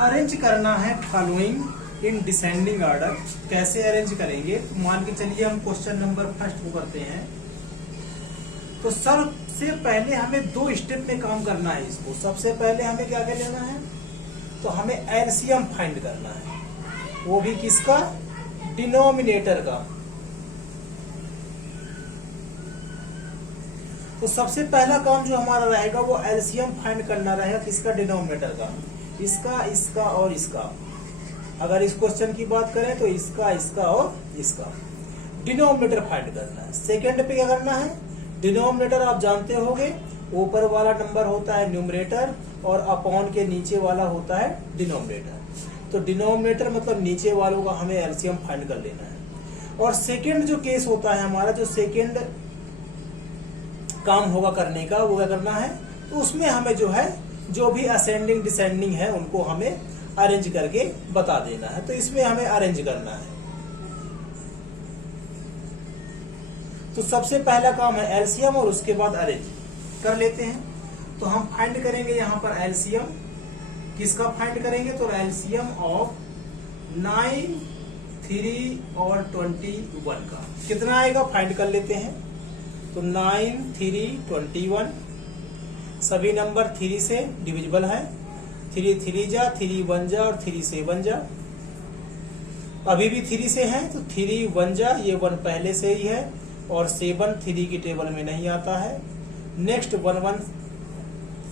Arrange करना है following in descending order. कैसे अरेंज करेंगे? तो मान के चलिए हम क्वेश्चन नंबर फर्स्ट को करते हैं। तो सबसे पहले हमें 2 स्टेप में काम करना है इसको। सबसे पहले हमें क्या कर लेना है? तो हमें एलसीएम फाइंड करना है, वो भी किसका? डिनोमिनेटर का। तो सबसे पहला काम जो हमारा रहेगा वो एलसीएम फाइंड करना रहेगा किसका? डिनोमिनेटर का। इसका, इसका और इसका। अगर इस क्वेश्चन की बात करें तो इसका, इसका और इसका डिनोमिनेटर फाइंड करना है। सेकंड पे क्या करना है? डिनोमिनेटर आप जानते होंगे, ऊपर वाला नंबर होता है न्यूमरेटर और अपॉन के नीचे वाला होता है डिनोमिनेटर। तो डिनोमिनेटर मतलब नीचे वालों का हमें एलसीएम फाइंड कर लेना है। और सेकंड जो केस होता है हमारा, जो सेकंड काम होगा करने का, वो क्या करना है? तो उसमें हमें जो है, जो भी असेंडिंग डिसेंडिंग है उनको हमें अरेंज करके बता देना है। तो इसमें हमें अरेंज करना है। तो सबसे पहला काम है एलसीएम और उसके बाद अरेंज कर लेते हैं। तो हम फाइंड करेंगे यहाँ पर एलसीएम। किसका फाइंड करेंगे? तो एलसीएम ऑफ 9, 3 और 21 का कितना आएगा फाइंड कर लेते हैं। तो 9, 3, 21 सभी नंबर 3 से डिविजिबल है। 3 3 जा, 3 1 जा और 3 7 जा। अभी भी 3 से है तो 3 1 जा, ये 1 पहले से ही है और 7 3 की टेबल में नहीं आता है। नेक्स्ट 1 1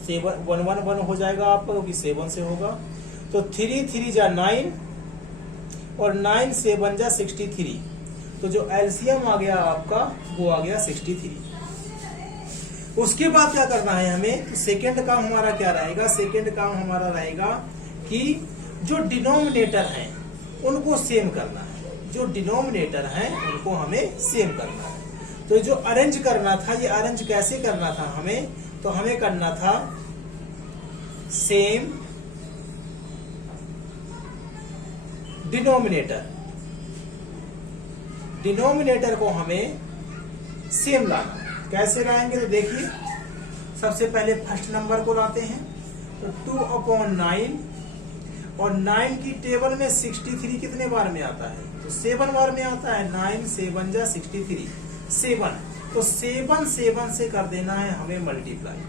7 1 1 1 हो जाएगा आपका, क्योंकि 7 से होगा। तो 3 3 जा 9 और 9 7 जा 63। तो जो एलसीएम आ गया आपका वो आ गया 63। उसके बाद क्या करना है हमें? तो सेकंड काम हमारा क्या रहेगा? सेकंड काम हमारा रहेगा कि जो डिनोमिनेटर हैं उनको सेम करना है। जो डिनोमिनेटर हैं उनको हमें सेम करना है। तो जो अरेंज करना था, ये अरेंज कैसे करना था हमें? तो हमें करना था सेम डिनोमिनेटर। डिनोमिनेटर को हमें सेम लाना। कैसे लाएंगे? तो देखिए, सबसे पहले फर्स्ट नंबर को लाते हैं। तो 2/9 और 9 की टेबल में 63 कितने बार में आता है? तो 7 बार में आता है। 9 7 जा 63 7। तो 7 7 से कर देना है हमें मल्टीप्लाई।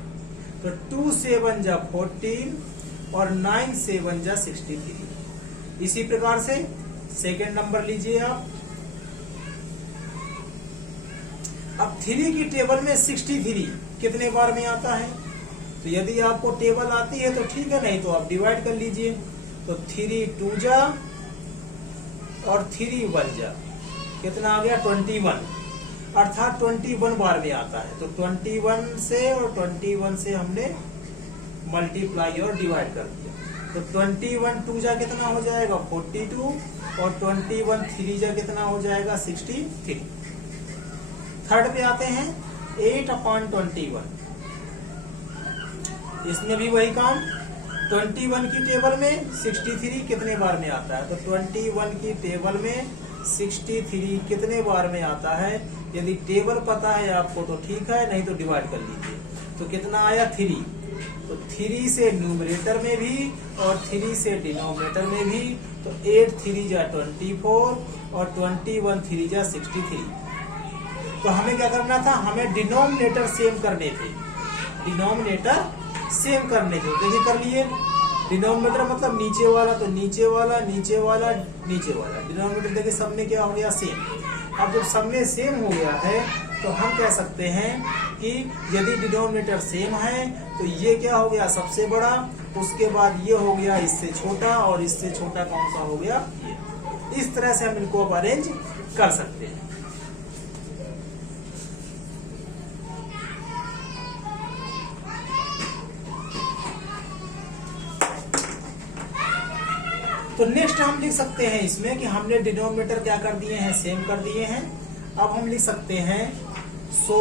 तो 2 7 जा 14 और 9 7 जा 63। इसी प्रकार से सेकंड नंबर लीजिए आप। अब 3 की टेबल में 63 कितने बार में आता है? तो यदि आपको टेबल आती है तो ठीक है, नहीं तो आप डिवाइड कर लीजिए। तो 3 2 जा और 3 1 जा, कितना आ गया? 21। अर्थात 21 बार में आता है। तो 21 से और 21 से हमने मल्टीप्लाई और डिवाइड कर दिया। तो 21 2 जा कितना हो जाएगा? 42 और 21 3 जा कितना हो जाएगा? 63। थर्ड पे आते हैं 8/21। इसमें भी वही काम। 21 की टेबल में 63 कितने बार में आता है? तो 21 की टेबल में 63 कितने बार में आता है? यदि टेबल पता है आपको तो ठीक है, नहीं तो डिवाइड कर लीजिए। तो कितना आया? 3। तो 3 से न्यूमरेटर में भी और 3 से डिनोमिनेटर में भी। तो 8 3 जा 24 और 21 3 जा 63। तो हमें क्या करना था? हमें डिनोमिनेटर सेम करने थे। डिनोमिनेटर सेम करने थे। देखिए कर लिए। डिनोमिनेटर मतलब नीचे वाला, तो नीचे वाला, नीचे वाला, नीचे वाला। डिनोमिनेटर देखिए सब में क्या हो गया? सेम। अब जब सब में सेम हो गया है तो हम कह सकते हैं कि यदि डिनोमिनेटर सेम है तो ये क्या हो गया? सबसे बड़ा। उसके बाद ये हो गया इससे छोटा और इससे छोटा कौन सा हो गया? ये। इस तरह से हम इनको अब अरेंज कर सकते हैं। तो नेक्स्ट हम लिख सकते हैं इसमें कि हमने डिनोमिनेटर क्या कर दिए हैं? सेम कर दिए हैं। अब हम लिख सकते हैं सो,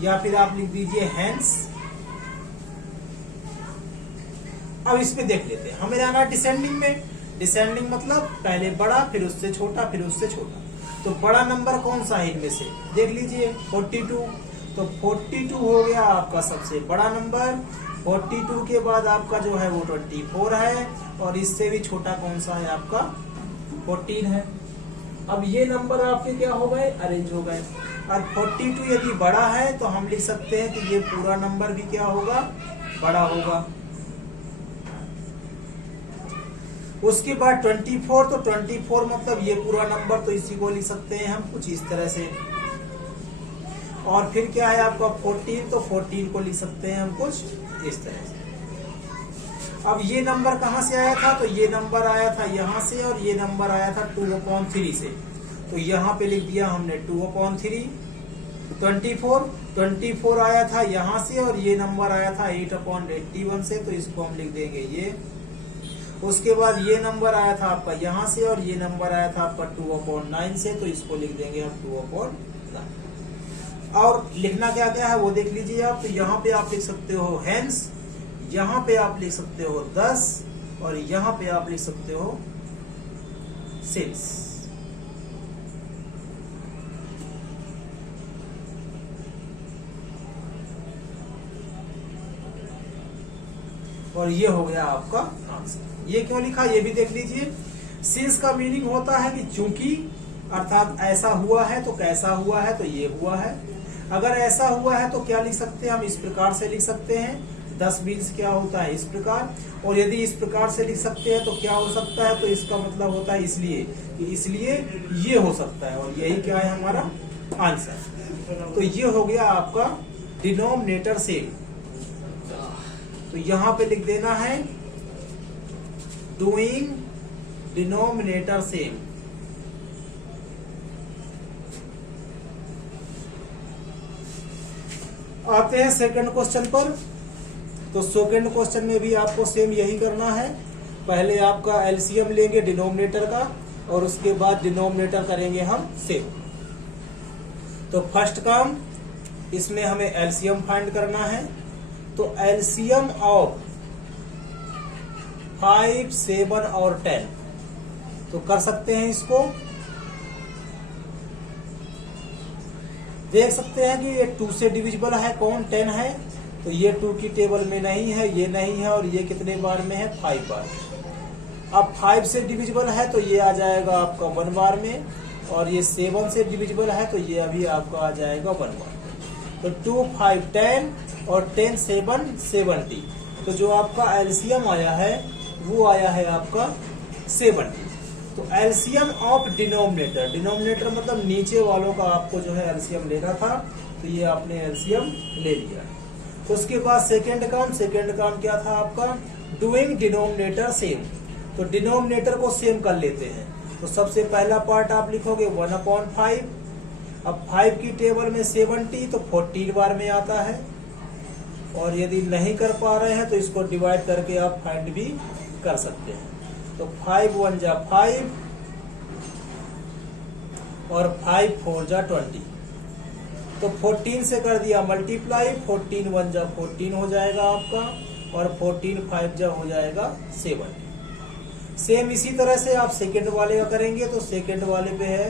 या फिर आप लिख दीजिए हेंस। अब इसमें देख लेते हैं, हमें जाना डिसेंडिंग में। डिसेंडिंग मतलब पहले बड़ा, फिर उससे छोटा, फिर उससे छोटा। तो बड़ा नंबर कौन सा है इनमें से? देख लीजिए 42। तो 42 हो गया आपका सबसे बड़ा नंबर। 42 के बाद आपका जो है वो 24 है, और इससे भी छोटा कौन सा है आपका 14 है। अब ये नंबर आपके क्या हो गए, अरेंज हो गए। और 42 यदि बड़ा है तो हम लिख सकते हैं कि ये पूरा नंबर भी क्या होगा, बड़ा होगा। उसके बाद 24, तो 24 मतलब ये पूरा नंबर, तो इसी को लिख सकते हैं हम कुछ इस तरह से। और फिर क्या है आपका 14, तो 14 को लिख सकते हैं हम कुछ इस तरह से। अब ये नंबर कहां से आया था, तो ये नंबर आया था यहां से, और ये नंबर आया था 2/3 से, तो यहां पे लिख दिया हमने 2/3। 24 आया था यहां से, और ये नंबर आया था 8/81 से, तो इसको हम लिख देंगे ये। उसके बाद ये नंबर आया था आपका यहां से, और ये नंबर आया था आपका 2/9 से, तो इसको लिख देंगे हम 2/9। और लिखना क्या क्या है वो देख लीजिए आप। तो यहाँ पे आप लिख सकते हो हेंस, यहाँ पे आप लिख सकते हो 10, और यहाँ पे आप लिख सकते हो 6। और ये हो गया आपका आंसर। ये क्यों लिखा ये भी देख लीजिए। सिंस का मीनिंग होता है कि चूंकि, अर्थात ऐसा हुआ है तो कैसा हुआ है, तो ये हुआ है। अगर ऐसा हुआ है तो क्या लिख सकते हैं हम, इस प्रकार से लिख सकते हैं। 10 मीन्स क्या होता है इस प्रकार, और यदि इस प्रकार से लिख सकते हैं तो क्या हो सकता है, तो इसका मतलब होता है इसलिए, कि इसलिए ये हो सकता है, और यही क्या है हमारा आंसर। तो ये हो गया आपका डिनोमिनेटर सेम। तो यहां पे लिख देना है डूइंग डिनोमिनेटर सेम। आते हैं सेकंड क्वेश्चन पर। तो सेकंड क्वेश्चन में भी आपको सेम यही करना है। पहले आपका एलसीएम लेंगे डिनोमिनेटर का, और उसके बाद डिनोमिनेटर करेंगे हम सेम। तो फर्स्ट काम, इसमें हमें एलसीएम फाइंड करना है। तो एलसीएम ऑफ 5, 7 और 10, तो कर सकते हैं इसको। देख सकते हैं कि ये 2 से डिविजिबल है, कौन 10 है, तो ये 2 की टेबल में नहीं है, ये नहीं है, और ये कितने बार में है 5 बार। अब 5 से डिविजिबल है तो ये आ जाएगा आपका 1 बार में, और ये 7 से डिविजिबल है तो ये अभी आपका आ जाएगा 1 बार। तो 2, 5, 10 और 10, 7, 70। तो जो आपका एलसीएम आया है वो आया है आपका 70। तो एलसीएम ऑफ डिनोमिनेटर, डिनोमिनेटर मतलब नीचे वालों का आपको जो है एलसीएम लेना था, तो ये आपने एलसीएम ले लिया। तो उसके बाद सेकंड काम क्या था आपका, डूइंग डिनोमिनेटर सेम। तो डिनोमिनेटर को सेम कर लेते हैं। तो सबसे पहला पार्ट आप लिखोगे 1/5। अब 5 की टेबल में 70, तो 14 बार में आता है। और यदि नहीं कर पा रहे हैं तो इसको डिवाइड करके आप फाइंड भी कर सकते हैं। तो 5 1 जा 5, और 5 4 जा 20। तो 14 से कर दिया मल्टीप्लाई, 14 1 जा 14 हो जाएगा आपका, और 14 5 जा हो जाएगा 70। सेम इसी तरह से आप सेकंड वाले का करेंगे। तो सेकंड वाले पे है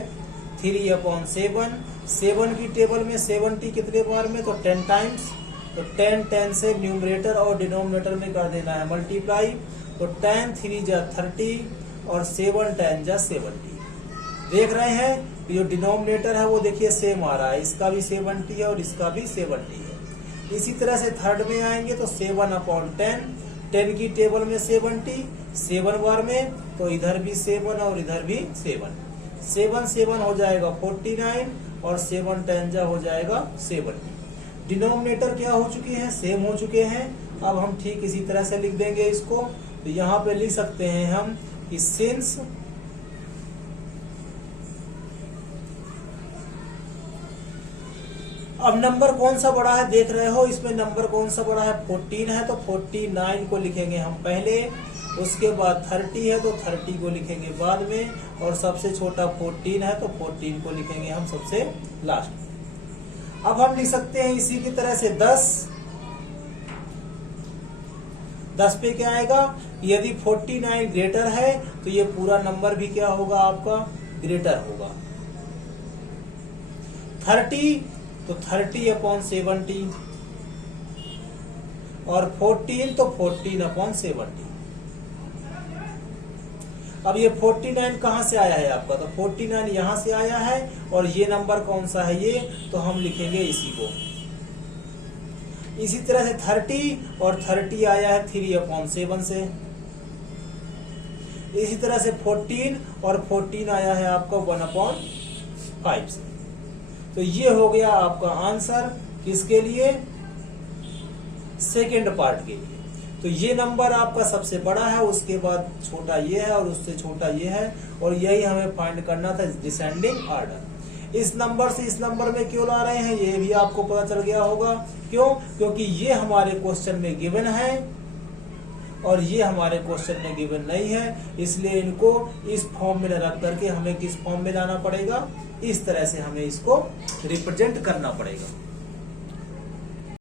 3/7। 7 की टेबल में 70 कितने बार में, तो 10 टाइम्स। तो 10 से न्यूमरेटर और डिनोमिनेटर में कर देना है मल्टीप्लाई। तो 10 3 जा 30, और 7 10 जा 70। देख रहे हैं जो डिनोमिनेटर है वो देखिए सेम आ रहा है, इसका भी 70 है और इसका भी 70 है। इसी तरह से थर्ड में आएंगे तो 7/10, 10 की टेबल में 70, 7 बार में, तो इधर भी 7 और इधर भी 7। 7 7 हो जाएगा 49, और 7 10 जा हो जाएगा 70। डिनोमिनेटर क्या हो चुके हैं, सेम हो चुके हैं। अब हम ठीक इसी तरह से लिख देंगे इसको। तो यहाँ पे लिख सकते हैं हम कि सिंस अब नंबर कौन सा बड़ा है देख रहे हो, इसमें नंबर कौन सा बड़ा है, 14 है, तो 49 को लिखेंगे हम पहले। उसके बाद 30 है तो 30 को लिखेंगे बाद में, और सबसे छोटा 14 है तो 14 को लिखेंगे हम सबसे लास्ट में। अब हम लिख सकते हैं इसी की तरह से 10 पे क्या आएगा, यदि 49 ग्रेटर है तो ये पूरा नंबर भी क्या होगा आपका, ग्रेटर होगा। 30 तो 30/70 और 14 तो 14/70। अब ये 49 कहां से आया है आपका, तो 49 यहां से आया है और ये नंबर कौन सा है ये, तो हम लिखेंगे इसी को। इसी तरह से 30 और 30 आया है 3/7 से। इसी तरह से 14 और 14 आया है आपका 1/5 से। तो ये हो गया आपका आंसर किसके लिए, सेकेंड पार्ट के लिए। तो ये नंबर आपका सबसे बड़ा है, उसके बाद छोटा ये है और उससे छोटा ये है, और यही हमें फाइंड करना था डिसेंडिंग ऑर्डर। इस नंबर से इस नंबर में क्यों ला रहे हैं ये भी आपको पता चल गया होगा। क्यों, क्योंकि ये हमारे क्वेश्चन में गिवन है और ये हमारे क्वेश्चन में गिवन नहीं है, इसलिए इनको इस फॉर्म में रख करके हमें किस फॉर्म में लाना पड़ेगा, इस तरह से हमें इसको रिप्रेजेंट करना पड़ेगा।